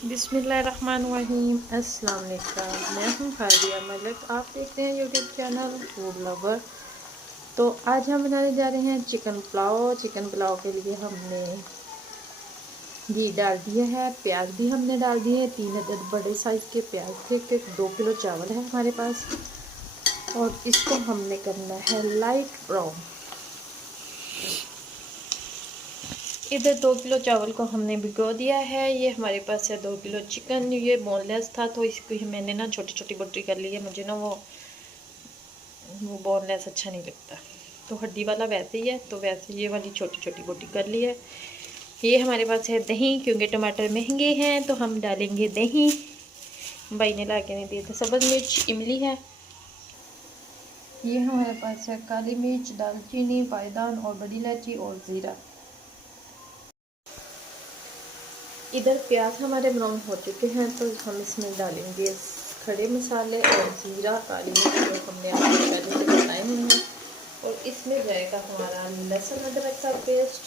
बिस्मिल्लाहिर्रहमानिर्रहीम। अस्सलाम वालेकुम। मैं हूँ हादिया मलिक, आप देखते हैं यूट्यूब चैनल फूड लवर। तो आज हम बनाने जा रहे हैं चिकन पुलाव। चिकन पुलाव के लिए हमने घी डाल दिया है, प्याज भी हमने डाल दिए हैं। 3 अदद बड़े साइज़ के प्याज थे। 2 किलो चावल है हमारे पास और इसको हमने करना है लाइट ब्राउन। इधर 2 किलो चावल को हमने भिगो दिया है। ये हमारे पास है 2 किलो चिकन। ये बोनलेस था तो इसको ही मैंने ना छोटी छोटी बोटी कर ली है। मुझे ना वो बोनलेस अच्छा नहीं लगता, तो हड्डी वाला वैसे ही है, तो वैसे ये वाली छोटी छोटी बोटी कर ली है। ये हमारे पास है दही, क्योंकि टमाटर महंगे हैं तो हम डालेंगे दही। भाई ने ला के नहीं दिए थे। सब्ज़ मिर्च, इमली है। ये हमारे पास है काली मिर्च, दालचीनी, पायदान और बड़ी इलायची और ज़ीरा। इधर प्याज हमारे ब्राउन हो चुके हैं तो हम इसमें डालेंगे खड़े मसाले और ज़ीरा, काली मिर्च जो हमने आपको पहले से बताए हैं। और इसमें जाएगा हमारा लहसुन अदरक का पेस्ट।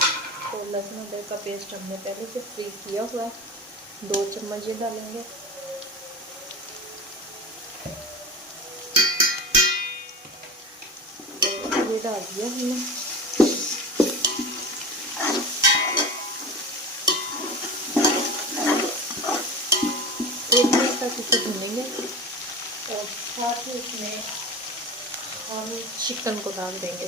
तो लहसुन अदरक का पेस्ट हमने पहले से फ्री किया हुआ है, 2 चम्मच ये डालेंगे। तो ये डाल दिया हमने। एक मिनट तक इसे भूनेंगे और साथ ही इसमें हम चिकन को डाल देंगे।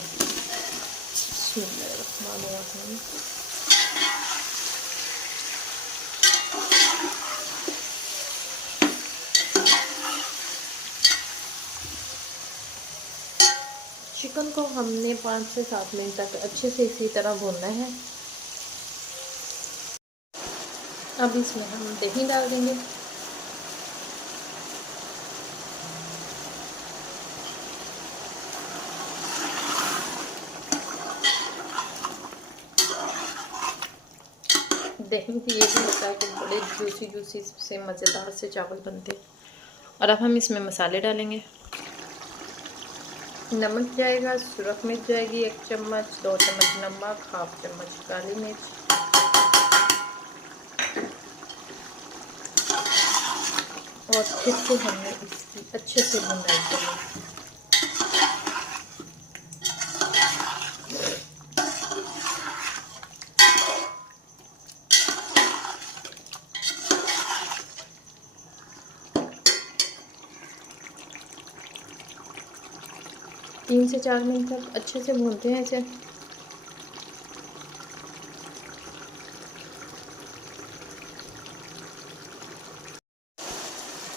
चिकन को हमने 5 से 7 मिनट तक अच्छे से इसी तरह भूनना है। अब इसमें हम दही डाल देंगे। दही की ये भी होता है कि बड़े जूसी जूसी से मज़ेदार से चावल बनते हैं। और अब हम इसमें मसाले डालेंगे। नमक जाएगा, सुरख मिर्च जाएगी 1 चम्मच, 2 चम्मच नमक, 1/2 चम्मच काली मिर्च और फिर से हमने इसकी अच्छे से भुनाई करनी। 3 से 4 मिनट तक अच्छे से भूनते हैं इसे।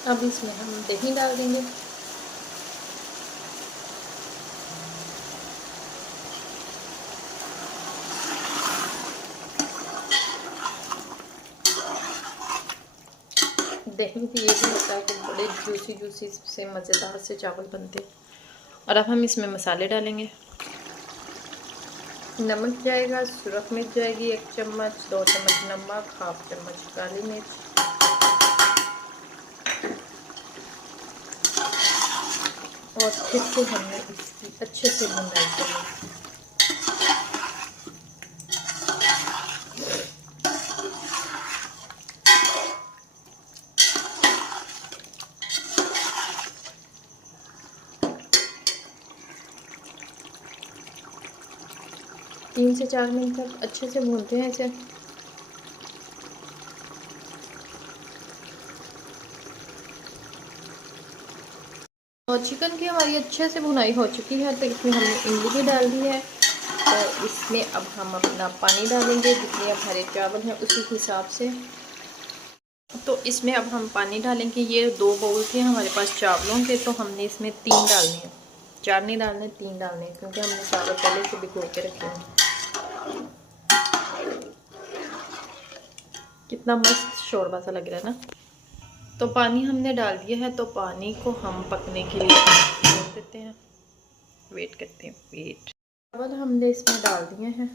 अब इसमें हम दही डाल देंगे। दही की ये भी होता है कि बड़े जूसी जूसी से मज़ेदार से चावल बनते हैं। और अब हम इसमें मसाले डालेंगे। नमक जाएगा, सुरख मिर्च जाएगी 1 चम्मच, 2 चम्मच नमक, 1/2 चम्मच काली मिर्च और फिर से हमने इसकी अच्छे से भुनाई करनी। 3 से 4 मिनट तक अच्छे से भूनते हैं इसे। और चिकन की हमारी अच्छे से भुनाई हो चुकी है तो इसमें हमने इमली भी डाल दी है। और इसमें अब हम अपना पानी डालेंगे, जितने हमारे चावल हैं उसी हिसाब से। तो इसमें अब हम पानी डालेंगे। ये 2 बाउल थे हमारे पास चावलों के, तो हमने इसमें 3 डालने हैं। 4 नहीं डालने, 3 डालने हैं, क्योंकि हमने चावल पहले से भिगो के रखे हैं। कितना मस्त शोरबा सा लग रहा है ना। तो पानी हमने डाल दिया है, तो पानी को हम पकने के लिए छोड़ देते हैं, वेट करते हैं। वेट चावल हमने इसमें डाल दिए हैं,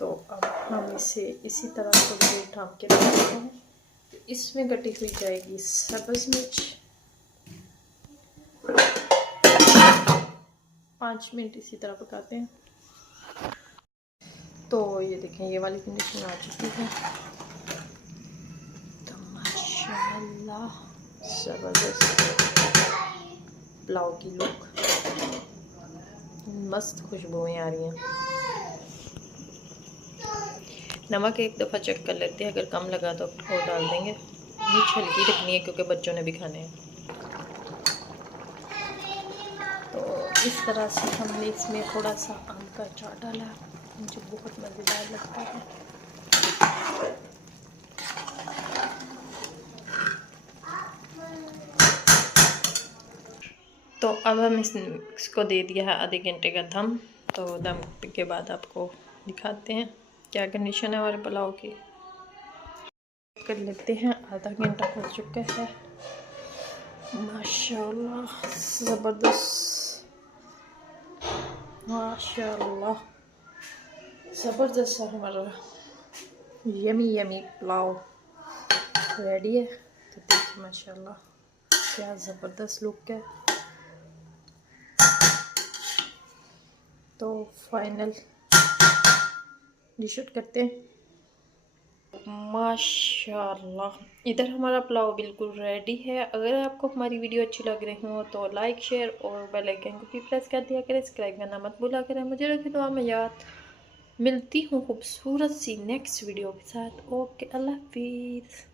तो अब हम इसे इसी तरह से ढाँप के रखते हैं। तो इसमें कटी हुई जाएगी सब्ज़ मिर्च। 5 मिनट इसी तरह पकाते हैं। तो ये देखें, ये वाली फिनिशिंग आ चुकी है। माशाल्लाह ज़बरदस्त पुलाव की लुक, मस्त खुशबुएं आ रही हैं। नमक एक दफ़ा चेक कर लेते हैं, अगर कम लगा तो और डाल देंगे। मिर्च हल्की रखनी है क्योंकि बच्चों ने भी खाने हैं। तो इस तरह से हमने इसमें थोड़ा सा आम का अचार डाला, मुझे बहुत मज़ेदार लगता है। तो अब हम इसको दे दिया है आधे घंटे का दम। तो दम के बाद आपको दिखाते हैं क्या कंडीशन है हमारे पुलाव की। कर लेते हैं, आधा घंटा हो चुका है। माशाल्लाह ज़बरदस्त, माशाल्लाह ज़बरदस्त हमारा यमी यमी पुलाव रेडी है। तो देखिए माशाल्लाह क्या ज़बरदस्त लुक है। तो फाइनल डिश आउट करते हैं। माशाल्लाह इधर हमारा पुलाव बिल्कुल रेडी है। अगर आपको हमारी वीडियो अच्छी लग रही हो तो लाइक शेयर और बेल आइकन को भी प्रेस कर दिया करें, सब्सक्राइब करना मत भूला करें। मुझे रखे दुआ में याद। मिलती हूँ खूबसूरत सी नेक्स्ट वीडियो के साथ। ओके, अल्लाह हाफिज़।